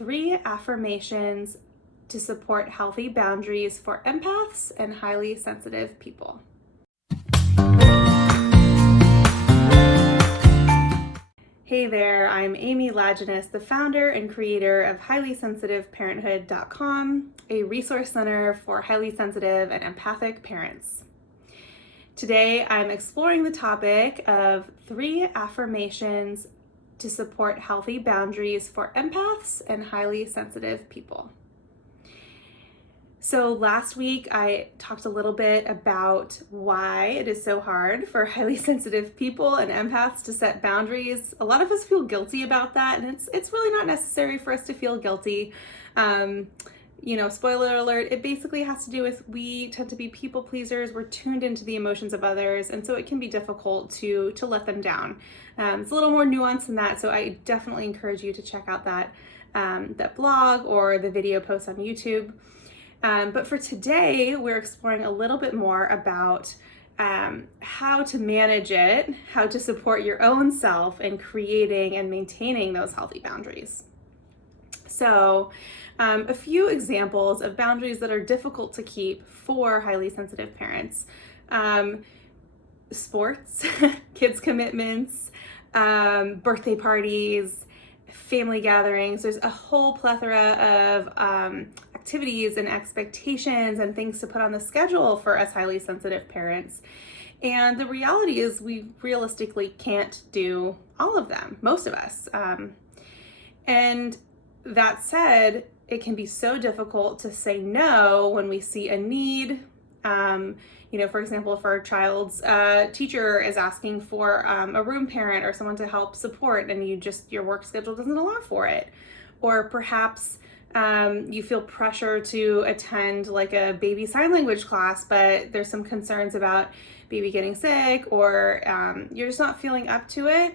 3 affirmations to support healthy boundaries for empaths and highly sensitive people. Hey there, I'm Amy Lajeunesse, the founder and creator of highlysensitiveparenthood.com, a resource center for highly sensitive and empathic parents. Today, I'm exploring the topic of 3 affirmations to support healthy boundaries for empaths and highly sensitive people. So last week, I talked a little bit about why it is so hard for highly sensitive people and empaths to set boundaries. A lot of us feel guilty about that, and it's really not necessary for us to feel guilty. Spoiler alert, it basically has to do with we tend to be people pleasers. We're tuned into the emotions of others, and so it can be difficult to let them down. It's a little more nuanced than that, so I definitely encourage you to check out that blog or the video post on YouTube. But for today, we're exploring a little bit more about how to manage it, how to support your own self in creating and maintaining those healthy boundaries. So a few examples of boundaries that are difficult to keep for highly sensitive parents. Sports, kids' commitments, birthday parties, family gatherings. There's a whole plethora of activities and expectations and things to put on the schedule for us highly sensitive parents. And the reality is we realistically can't do all of them, most of us. And that said, it can be so difficult to say no when we see a need. For example, if our child's teacher is asking for a room parent or someone to help support and your work schedule doesn't allow for it. Or perhaps you feel pressure to attend like a baby sign language class, but there's some concerns about baby getting sick, or you're just not feeling up to it.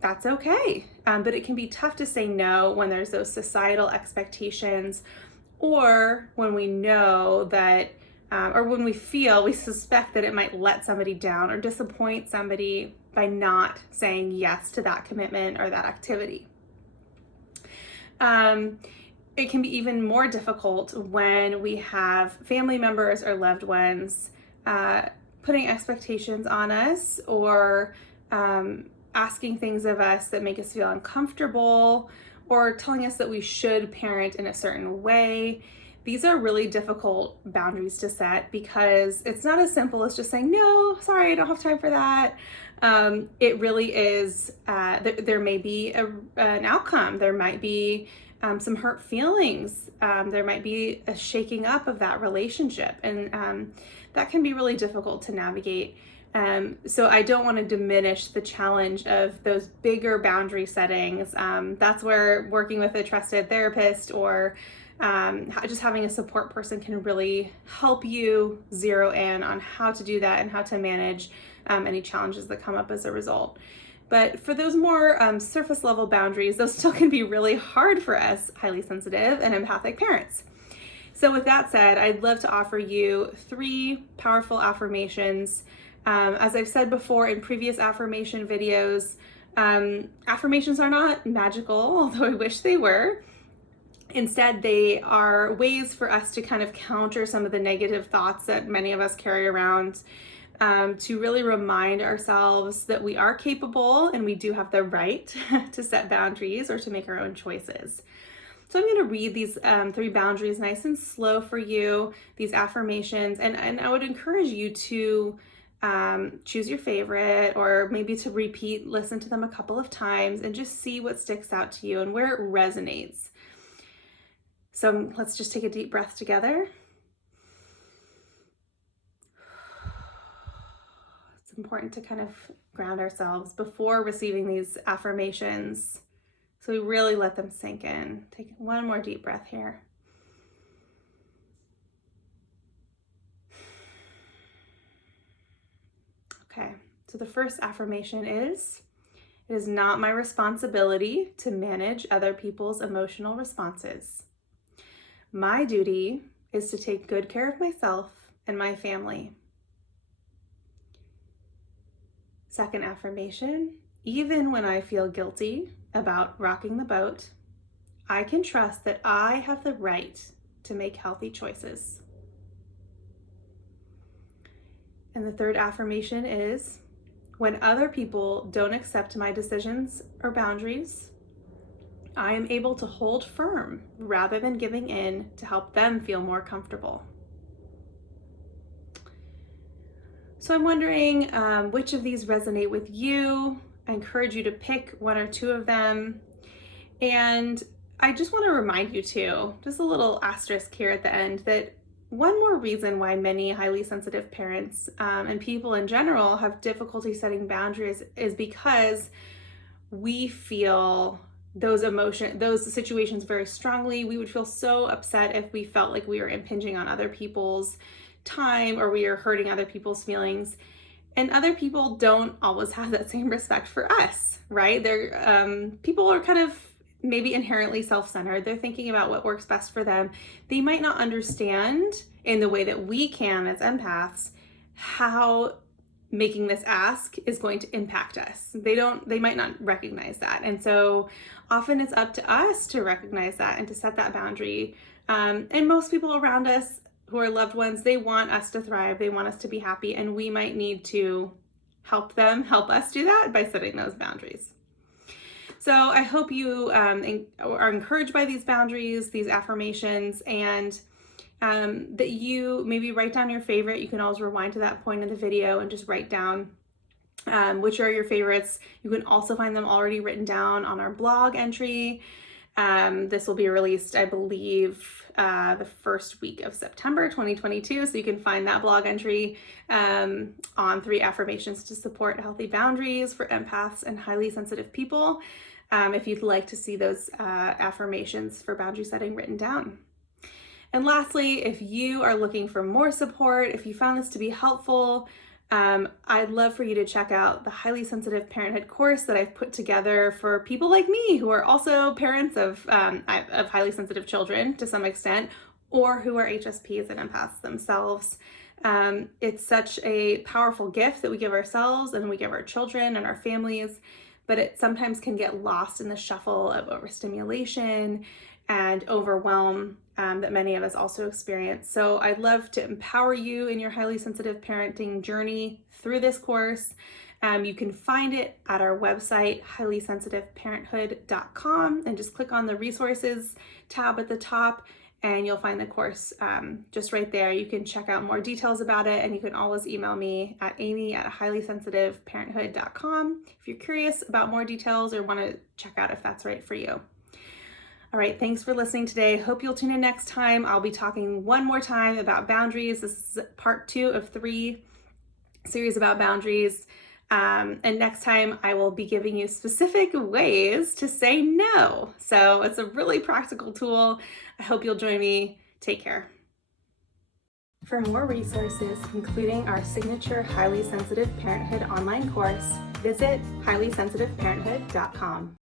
That's okay. But it can be tough to say no when there's those societal expectations, or when we know that or when we suspect that it might let somebody down or disappoint somebody by not saying yes to that commitment or that activity. It can be even more difficult when we have family members or loved ones putting expectations on us, or asking things of us that make us feel uncomfortable, or telling us that we should parent in a certain way. These are really difficult boundaries to set because it's not as simple as just saying, no, sorry, I don't have time for that. It really is, there may be an outcome. There might be some hurt feelings. There might be a shaking up of that relationship. And that can be really difficult to navigate. So I don't want to diminish the challenge of those bigger boundary settings. That's where working with a trusted therapist or just having a support person can really help you zero in on how to do that and how to manage any challenges that come up as a result. But for those more surface level boundaries, those still can be really hard for us highly sensitive and empathic parents. So with that said, I'd love to offer you 3 powerful affirmations. As I've said before in previous affirmation videos, affirmations are not magical, although I wish they were. Instead, they are ways for us to kind of counter some of the negative thoughts that many of us carry around, to really remind ourselves that we are capable and we do have the right to set boundaries or to make our own choices. So I'm going to read these 3 boundaries nice and slow for you, these affirmations, and I would encourage you to choose your favorite, or maybe to listen to them a couple of times and just see what sticks out to you and where it resonates. So let's just take a deep breath together. It's important to kind of ground ourselves before receiving these affirmations, so we really let them sink in. Take one more deep breath here. Okay, so the first affirmation is, it is not my responsibility to manage other people's emotional responses. My duty is to take good care of myself and my family. Second affirmation, even when I feel guilty about rocking the boat, I can trust that I have the right to make healthy choices. And the third affirmation is, when other people don't accept my decisions or boundaries, I am able to hold firm rather than giving in to help them feel more comfortable. So I'm wondering which of these resonate with you. I encourage you to pick one or two of them. And I just want to remind you too, just a little asterisk here at the end, that one more reason why many highly sensitive parents and people in general have difficulty setting boundaries is because we feel those situations very strongly. We would feel so upset if we felt like we were impinging on other people's time or we are hurting other people's feelings. And other people don't always have that same respect for us, right? People are kind of maybe inherently self-centered. They're thinking about what works best for them. They might not understand in the way that we can as empaths how making this ask is going to impact us. They might not recognize that. And so often it's up to us to recognize that and to set that boundary. And most people around us who are loved ones, they want us to thrive. They want us to be happy. And we might need to help us do that by setting those boundaries. So I hope you are encouraged by these boundaries, these affirmations, and that you maybe write down your favorite. You can always rewind to that point in the video and just write down which are your favorites. You can also find them already written down on our blog entry. This will be released, I believe, the first week of September 2022. So you can find that blog entry on 3 affirmations to support healthy boundaries for empaths and highly sensitive people. If you'd like to see those affirmations for boundary setting written down. And lastly, if you are looking for more support, if you found this to be helpful, I'd love for you to check out the Highly Sensitive Parenthood course that I've put together for people like me who are also parents of highly sensitive children to some extent, or who are HSPs and empaths themselves. It's such a powerful gift that we give ourselves and we give our children and our families, but it sometimes can get lost in the shuffle of overstimulation and overwhelm that many of us also experience. So I'd love to empower you in your highly sensitive parenting journey through this course. You can find it at our website, highlysensitiveparenthood.com, and just click on the resources tab at the top and you'll find the course just right there. You can check out more details about it, and you can always email me at amy@highlysensitiveparenthood.com if you're curious about more details or want to check out if that's right for you. All right, thanks for listening today. Hope you'll tune in next time. I'll be talking one more time about boundaries. This is part 2 of 3 series about boundaries. And next time I will be giving you specific ways to say no. So it's a really practical tool. I hope you'll join me. Take care. For more resources, including our signature Highly Sensitive Parenthood online course, visit highlysensitiveparenthood.com.